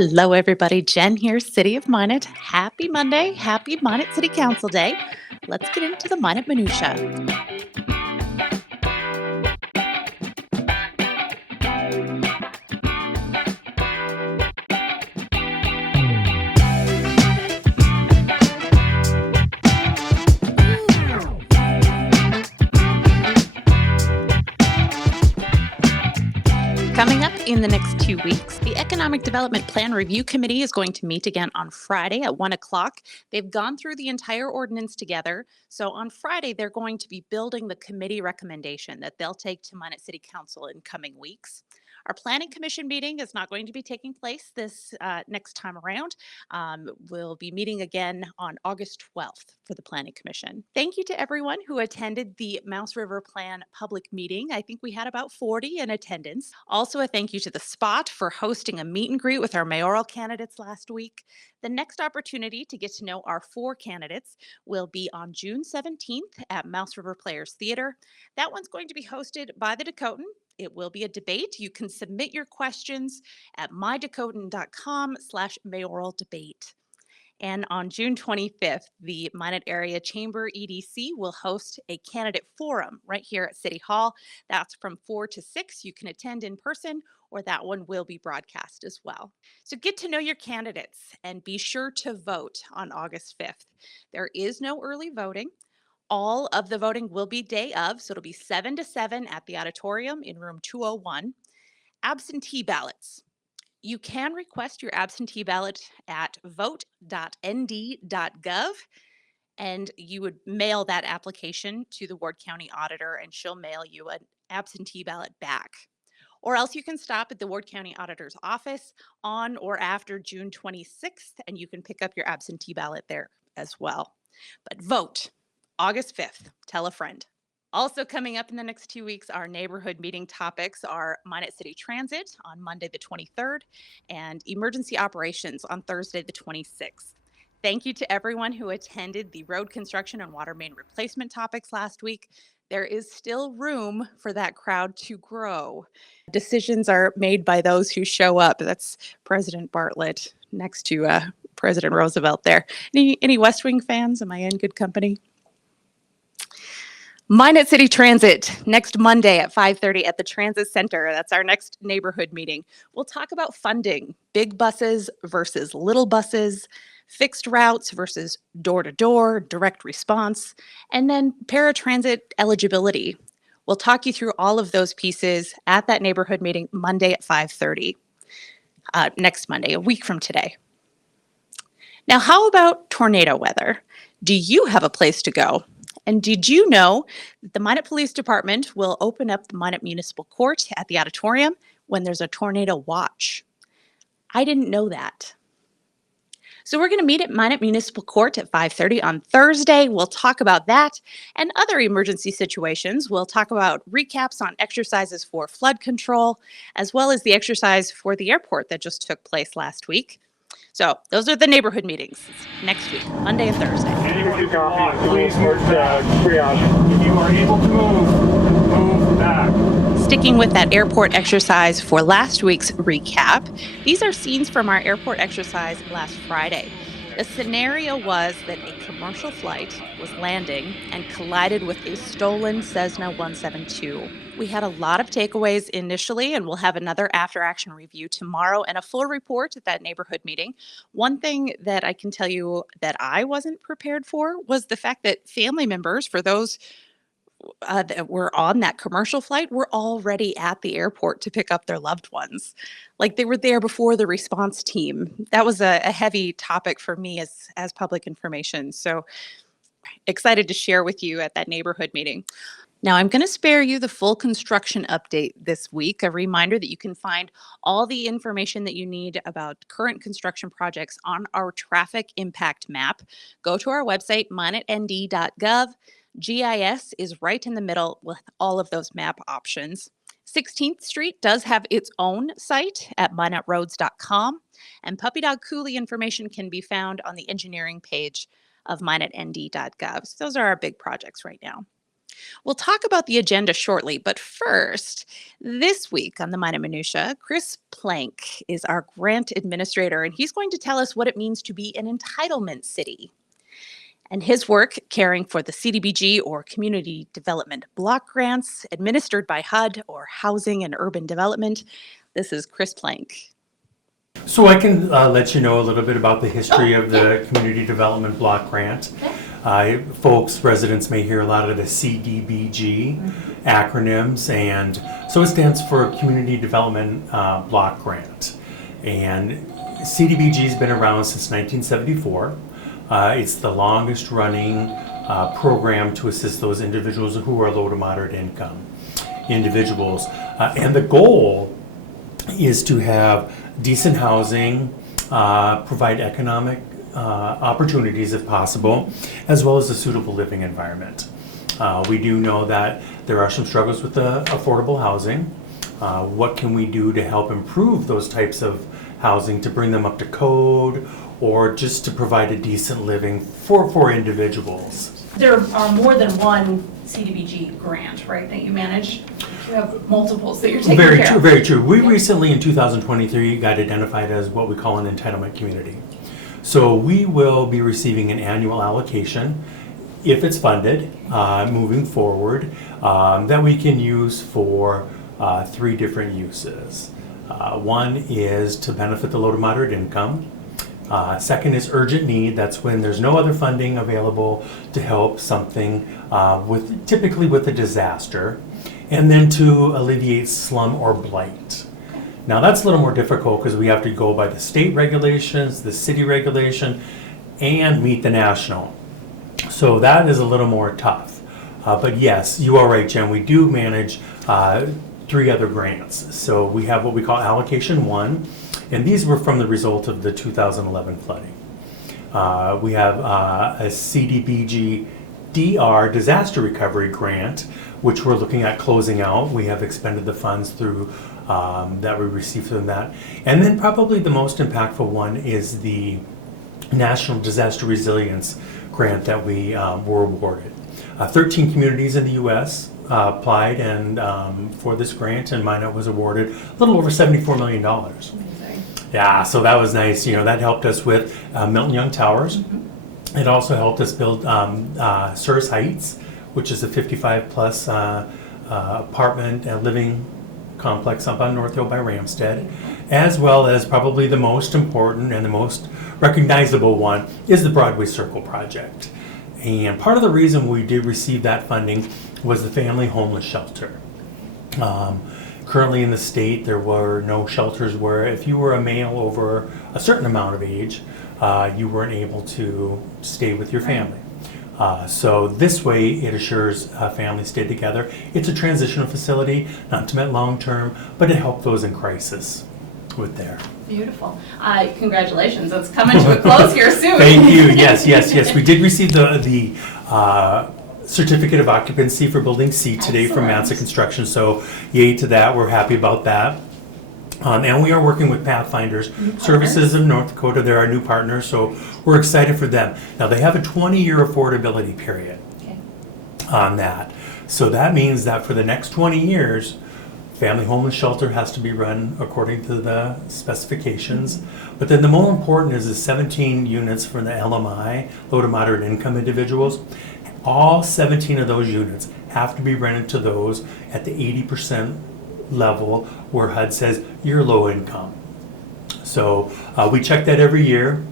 Hello, everybody. Jen here, City of Minot. Happy Monday. Happy Minot City Council Day. Let's get into the Minot Minutia. Coming up in the next 2 weeks, the Economic Development Plan Review Committee is going to meet again on Friday at 1 o'clock. They've gone through the entire ordinance together. So on Friday, they're going to be building the committee recommendation that they'll take to Minot City Council in coming weeks. Our Planning Commission meeting is not going to be taking place this next time around. We'll be meeting again on August 12th for the Planning Commission. Thank you to everyone who attended the Mouse River Plan public meeting. I think we had about 40 in attendance. Also, a thank you to the Spot for hosting a meet and greet with our mayoral candidates last week. The next opportunity to get to know our 4 candidates will be on June 17th at Mouse River Players Theater. That one's going to be hosted by the Dakotan. It will be a debate. You can submit your questions at mydakotan.com/mayoral debate. And on June 25th, the Minot Area Chamber EDC will host a candidate forum right here at City Hall. That's from 4 to 6. You can attend in person, or that one will be broadcast as well. So get to know your candidates and be sure to vote on August 5th. There is no early voting. All of the voting will be day of, so it'll be 7 to 7 at the auditorium in room 201. Absentee ballots. You can request your absentee ballot at vote.nd.gov, and you would mail that application to the Ward County Auditor, and she'll mail you an absentee ballot back. Or else you can stop at the Ward County Auditor's office on or after June 26th, and you can pick up your absentee ballot there as well. But vote August 5th. Tell a friend. Also coming up in the next 2 weeks, our neighborhood meeting topics are Minot City Transit on Monday the 23rd and emergency operations on Thursday the 26th. Thank you to everyone who attended the road construction and water main replacement topics last week. There is still room for that crowd to grow. Decisions are made by those who show up. That's President Bartlett next to President Roosevelt there. Any West Wing fans? Am I in good company? Minot City Transit next Monday at 5:30 at the Transit Center. That's our next neighborhood meeting. We'll talk about funding, big buses versus little buses, fixed routes versus door-to-door, direct response, and then paratransit eligibility. We'll talk you through all of those pieces at that neighborhood meeting Monday at 5:30. Next Monday, a week from today. Now, how about tornado weather? Do you have a place to go? And did you know that the Minot Police Department will open up the Minot Municipal Court at the auditorium when there's a tornado watch? I didn't know that. So we're going to meet at Minot Municipal Court at 5:30 on Thursday. We'll talk about that and other emergency situations. We'll talk about recaps on exercises for flood control, as well as the exercise for the airport that just took place last week. So those are the neighborhood meetings next week, Monday and Thursday. Anyone copy, please move triage. If you are able to move back. Sticking with that airport exercise for last week's recap, these are scenes from our airport exercise last Friday. The scenario was that a commercial flight was landing and collided with a stolen Cessna 172. We had a lot of takeaways initially, and we'll have another after-action review tomorrow and a full report at that neighborhood meeting. One thing that I can tell you that I wasn't prepared for was the fact that family members, for those that were on that commercial flight, were already at the airport to pick up their loved ones. Like they were there before the response team. That was a heavy topic for me as public information. So excited to share with you at that neighborhood meeting. Now, I'm going to spare you the full construction update this week. A reminder that you can find all the information that you need about current construction projects on our traffic impact map. Go to our website, minotnd.gov. GIS is right in the middle with all of those map options. 16th Street does have its own site at minotroads.com, and Puppy Dog Coulee information can be found on the engineering page of minotnd.gov. So those are our big projects right now. We'll talk about the agenda shortly, but first, this week on the Minor Minutia, Chris Plank is our grant administrator, and he's going to tell us what it means to be an entitlement city. And his work caring for the CDBG or Community Development Block Grants administered by HUD or Housing and Urban Development. This is Chris Plank. So I can let you know a little bit about the history of the Community Development Block Grant. Folks, residents may hear a lot of the CDBG acronyms, and so it stands for Community Development Block Grant. And CDBG has been around since 1974. It's the longest running program to assist those individuals who are low to moderate income individuals. And the goal is to have decent housing, provide economic opportunities if possible, as well as a suitable living environment. We do know that there are some struggles with the affordable housing. What can we do to help improve those types of housing, to bring them up to code, or just to provide a decent living for individuals? There are more than one CDBG grant, right, that you manage? You have multiples that you're taking care of. Very true. We recently, in 2023, got identified as what we call an entitlement community. So we will be receiving an annual allocation, if it's funded, moving forward, that we can use for 3 different uses. One is to benefit the low to moderate income. Second is urgent need. That's when there's no other funding available to help something typically with a disaster. And then to alleviate slum or blight. Now that's a little more difficult because we have to go by the state regulations, the city regulation, and meet the national. So that is a little more tough. But yes, you are right, Jen. We do manage 3 other grants. So we have what we call Allocation 1, and these were from the result of the 2011 flooding. We have a CDBG DR Disaster Recovery Grant, which we're looking at closing out. We have expended the funds through that we received from that. And then probably the most impactful one is the National Disaster Resilience Grant that we were awarded. 13 communities in the U.S. Applied and for this grant, and Minot was awarded a little over $74 million. Amazing. Yeah, so that was nice. You know, that helped us with Milton Young Towers. It also helped us build Surrey Heights, which is a 55-plus apartment and living complex up on North Hill by Ramstead, as well as probably the most important and the most recognizable one is the Broadway Circle project. And part of the reason we did receive that funding was the family homeless shelter. Currently in the state, there were no shelters where if you were a male over a certain amount of age, you weren't able to stay with your family. So this way it assures families stay together. It's a transitional facility, not to meant long-term, but to help those in crisis with there. Beautiful. Congratulations. It's coming to a close here soon. Thank you. Yes. We did receive the certificate of occupancy for Building C today from Mansa Construction, so yay to that. We're happy about that. And we are working with Pathfinders Services of North Dakota. They're our new partners, so we're excited for them. Now, they have a 20-year affordability period on that. So that means that for the next 20 years, family homeless shelter has to be run according to the specifications. But then the more important is the 17 units for the LMI, low to moderate income individuals. All 17 of those units have to be rented to those at the 80% level where HUD says you're low income. So we check that every year.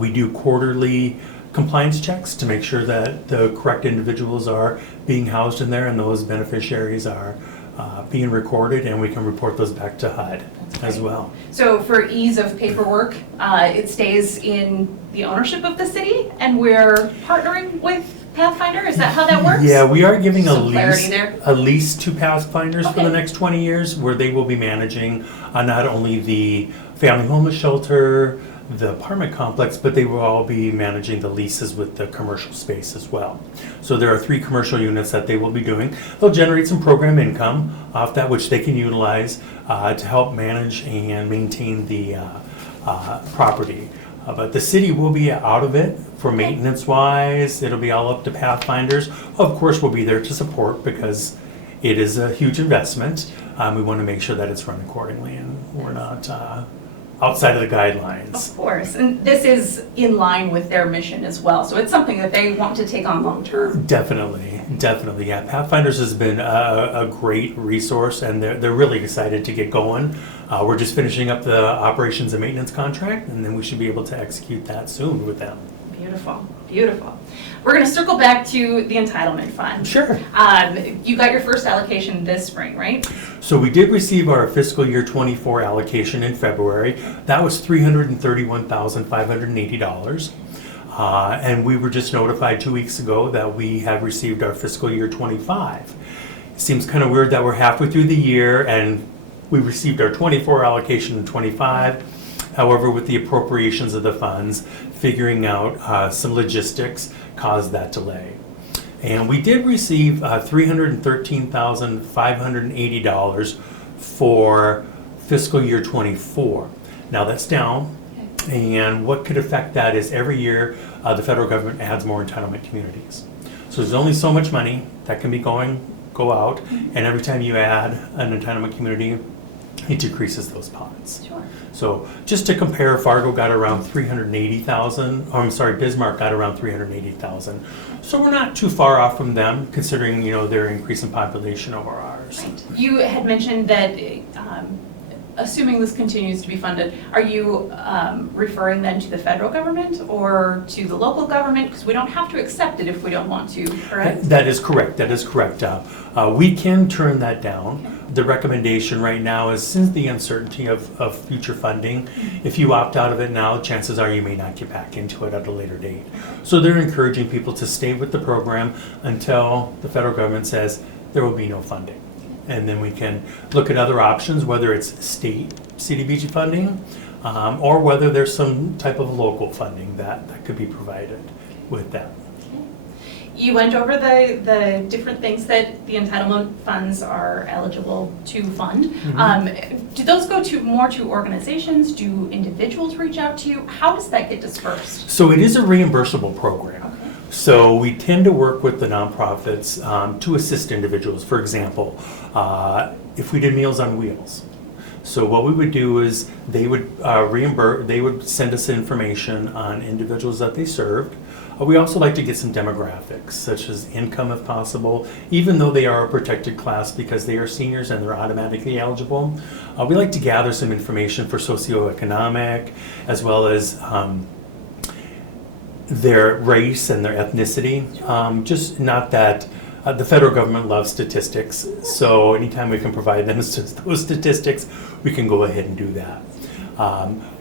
We do quarterly compliance checks to make sure that the correct individuals are being housed in there and those beneficiaries are being recorded, and we can report those back to HUD as well. So for ease of paperwork, it stays in the ownership of the city, and we're partnering with Pathfinder? Is that how that works? Yeah, we are giving Some clarity there. a lease to Pathfinders for the Okay. next 20 years, where they will be managing not only the family homeless shelter, the apartment complex, but they will all be managing the leases with the commercial space as well. So there are 3 commercial units that they will be doing. They'll generate some program income off that, which they can utilize to help manage and maintain the property. But the city will be out of it for maintenance-wise. It'll be all up to Pathfinders. Of course, we'll be there to support because it is a huge investment. We want to make sure that it's run accordingly and we're not outside of the guidelines. Of course, and this is in line with their mission as well, so it's something that they want to take on long term. Definitely, yeah. Pathfinders has been a great resource, and they're really excited to get going. We're just finishing up the operations and maintenance contract, and then we should be able to execute that soon with them. Beautiful, beautiful. We're going to circle back to the entitlement fund. Sure. You got your first allocation this spring, right? So we did receive our fiscal year 24 allocation in February. That was $331,580. And we were just notified 2 weeks ago that we have received our fiscal year 25. It seems kind of weird that we're halfway through the year and we received our 24 allocation in 25. However, with the appropriations of the funds, figuring out some logistics caused that delay. And we did receive $313,580 for fiscal year 24. Now that's down, and what could affect that is every year the federal government adds more entitlement communities. So there's only so much money that can go out, and every time you add an entitlement community, it decreases those pots. Sure. So just to compare, Fargo got around 380,000, Bismarck got around 380,000. So we're not too far off from them, considering, their increase in population over ours. Right. You had mentioned that, assuming this continues to be funded, are you referring then to the federal government or to the local government? Because we don't have to accept it if we don't want to, correct? That is correct. We can turn that down. Okay. The recommendation right now is, since the uncertainty of future funding, if you opt out of it now, chances are you may not get back into it at a later date. So they're encouraging people to stay with the program until the federal government says there will be no funding. And then we can look at other options, whether it's state CDBG funding or whether there's some type of local funding that could be provided with that. You went over the different things that the entitlement funds are eligible to fund. Mm-hmm. Do those go more to organizations? Do individuals reach out to you? How does that get dispersed? So it is a reimbursable program. Okay. So we tend to work with the nonprofits to assist individuals. For example, if we did Meals on Wheels. So what we would do is they would they would send us information on individuals that they served. We also like to get some demographics, such as income if possible, even though they are a protected class because they are seniors and they're automatically eligible. We like to gather some information for socioeconomic, as well as their race and their ethnicity. Just not that the federal government loves statistics, so anytime we can provide them those statistics, we can go ahead and do that.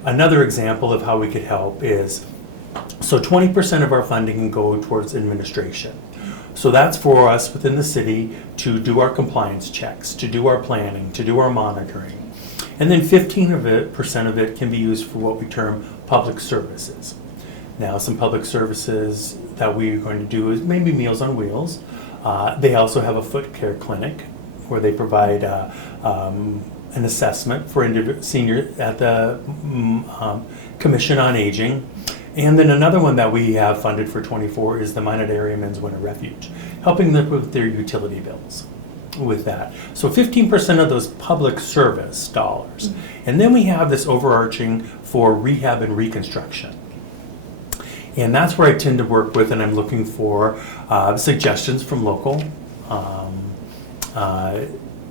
Another example of how we could help is, so 20% of our funding can go towards administration. So that's for us within the city to do our compliance checks, to do our planning, to do our monitoring. And then 15% of it can be used for what we term public services. Now, some public services that we're going to do is maybe Meals on Wheels. They also have a foot care clinic where they provide an assessment for seniors at the Commission on Aging. And then another one that we have funded for 24 is the Minot Area Men's Winter Refuge, helping them with their utility bills with that. So 15% of those public service dollars. And then we have this overarching for rehab and reconstruction. And that's where I tend to work with, and I'm looking for suggestions from local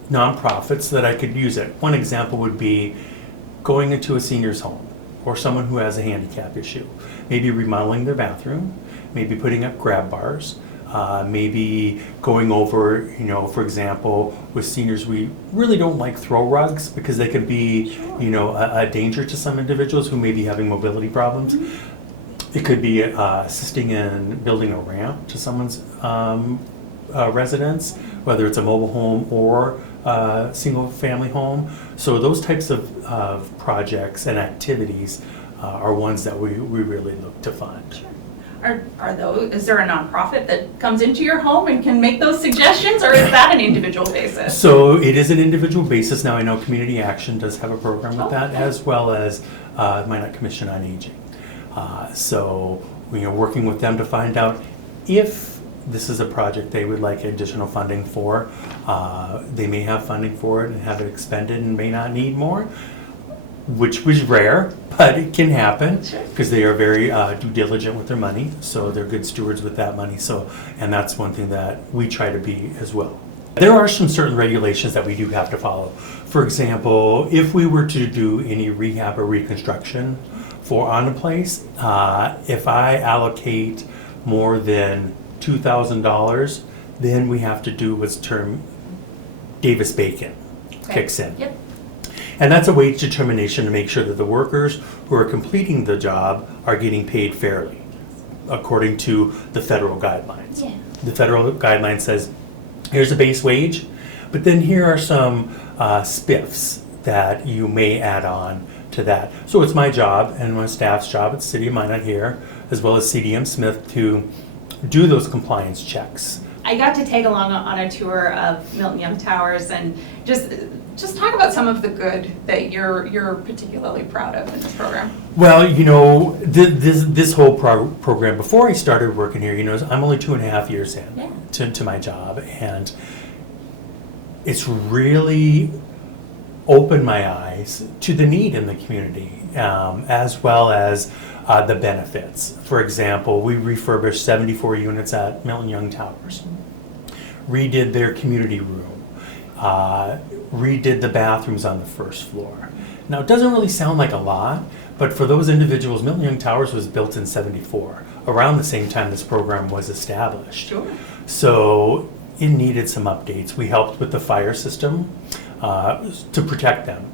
nonprofits that I could use it. One example would be going into a senior's home or someone who has a handicap issue. Maybe remodeling their bathroom, maybe putting up grab bars, maybe going over, for example, with seniors, we really don't like throw rugs because they could be, a danger to some individuals who may be having mobility problems. It could be assisting in building a ramp to someone's residence, whether it's a mobile home or a single family home. So those types of projects and activities are ones that we really look to fund. Sure. Is there a nonprofit that comes into your home and can make those suggestions, or is that an individual basis? So it is an individual basis. Now I know Community Action does have a program with that, as well as Minot Commission on Aging. So, working with them to find out if this is a project they would like additional funding for. They may have funding for it and have it expended and may not need more, which was rare, but it can happen because they are very due diligent with their money. So they're good stewards with that money. So, and that's one thing that we try to be as well. There are some certain regulations that we do have to follow. For example, if we were to do any rehab or reconstruction on a place, if I allocate more than $2,000, then we have to do what's termed Davis-Bacon kicks in. Yep. And that's a wage determination to make sure that the workers who are completing the job are getting paid fairly, according to the federal guidelines. Yeah. The federal guideline says, here's a base wage, but then here are some spiffs that you may add on to that. So it's my job and my staff's job at City of Minot here, as well as CDM Smith, to do those compliance checks. I got to take along on a tour of Milton Young Towers and just talk about some of the good that you're particularly proud of in this program. Well, this whole program, before I started working here, I'm only 2.5 years in to my job, and it's really opened my eyes to the need in the community, as well as the benefits. For example, we refurbished 74 units at Milton Young Towers, redid their community room, redid the bathrooms on the first floor. Now, it doesn't really sound like a lot, but for those individuals, Milton Young Towers was built in '74, around the same time this program was established. Sure. So it needed some updates. We helped with the fire system to protect them.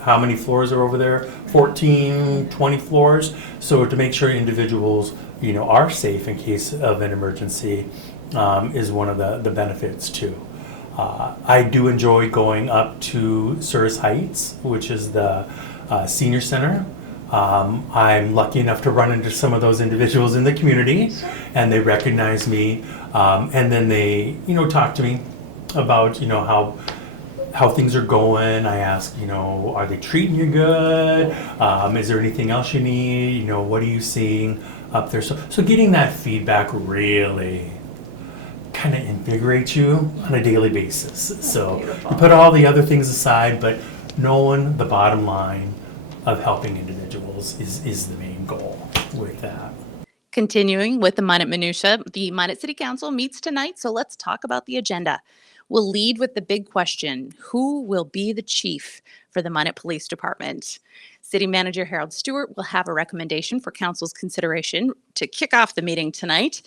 How many floors are over there? 14, 20 floors. So to make sure individuals, are safe in case of an emergency is one of the benefits too. I do enjoy going up to Surrey Heights, which is the senior center. I'm lucky enough to run into some of those individuals in the community, and they recognize me, and then they, talk to me about, how things are going. I ask, are they treating you good? Is there anything else you need? What are you seeing up there? So getting that feedback really kind of invigorates you on a daily basis. So you put all the other things aside, but knowing the bottom line of helping individuals is the main goal with that. Continuing with the Minot Minutia, the Minot City Council meets tonight, so let's talk about the agenda. We'll lead with the big question: who will be the chief for the Minot Police Department? City Manager Harold Stewart will have a recommendation for council's consideration to kick off the meeting tonight.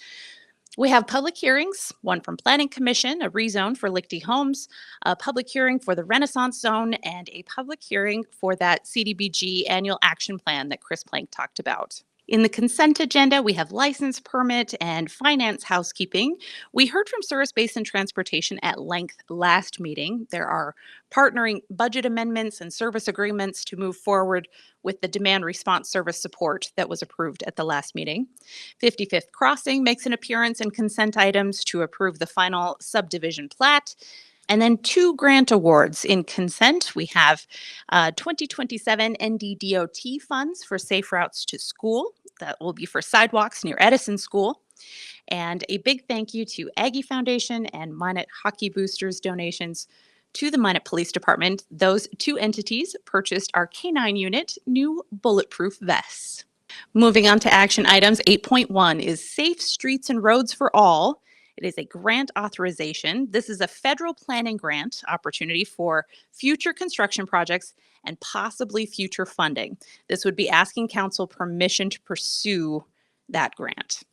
We have public hearings, one from Planning Commission, a rezone for Lichty Homes, a public hearing for the Renaissance Zone, and a public hearing for that CDBG annual action plan that Chris Plank talked about. In the consent agenda, we have license permit and finance housekeeping. We heard from Souris Basin Transportation at length last meeting. There are partnering budget amendments and service agreements to move forward with the demand response service support that was approved at the last meeting. 55th Crossing makes an appearance in consent items to approve the final subdivision plat. And then 2 grant awards in consent. We have 2027 NDDOT funds for Safe Routes to School. That will be for sidewalks near Edison School. And a big thank you to Aggie Foundation and Minot Hockey Boosters donations to the Minot Police Department. Those 2 entities purchased our K9 unit new bulletproof vests. Moving on to action items, 8.1 is Safe Streets and Roads for All. It is a grant authorization. This is a federal planning grant opportunity for future construction projects and possibly future funding. This would be asking council permission to pursue that grant.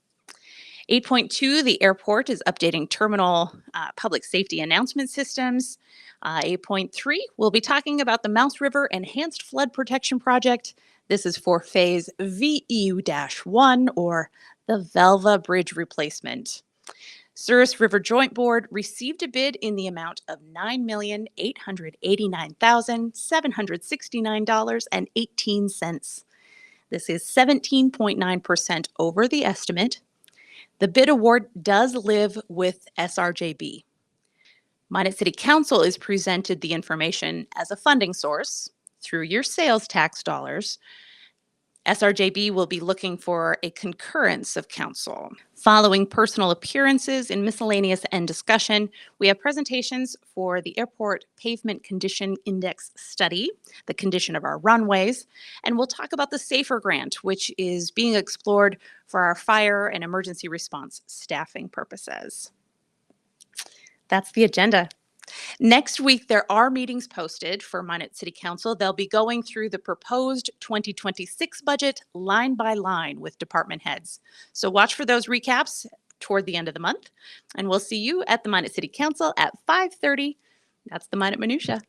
8.2, the airport is updating terminal public safety announcement systems. 8.3, we'll be talking about the Mouse River Enhanced Flood Protection Project. This is for phase VEU-1, or the Velva Bridge replacement. Souris River Joint Board received a bid in the amount of $9,889,769.18. This is 17.9% over the estimate. The bid award does live with SRJB. Minot City Council is presented the information as a funding source through your sales tax dollars. SRJB will be looking for a concurrence of council. Following personal appearances in miscellaneous and discussion, we have presentations for the Airport Pavement Condition Index Study, the condition of our runways, and we'll talk about the SAFER grant, which is being explored for our fire and emergency response staffing purposes. That's the agenda. Next week, there are meetings posted for Minot City Council. They'll be going through the proposed 2026 budget line by line with department heads. So watch for those recaps toward the end of the month. And we'll see you at the Minot City Council at 5:30. That's the Minot Minutia.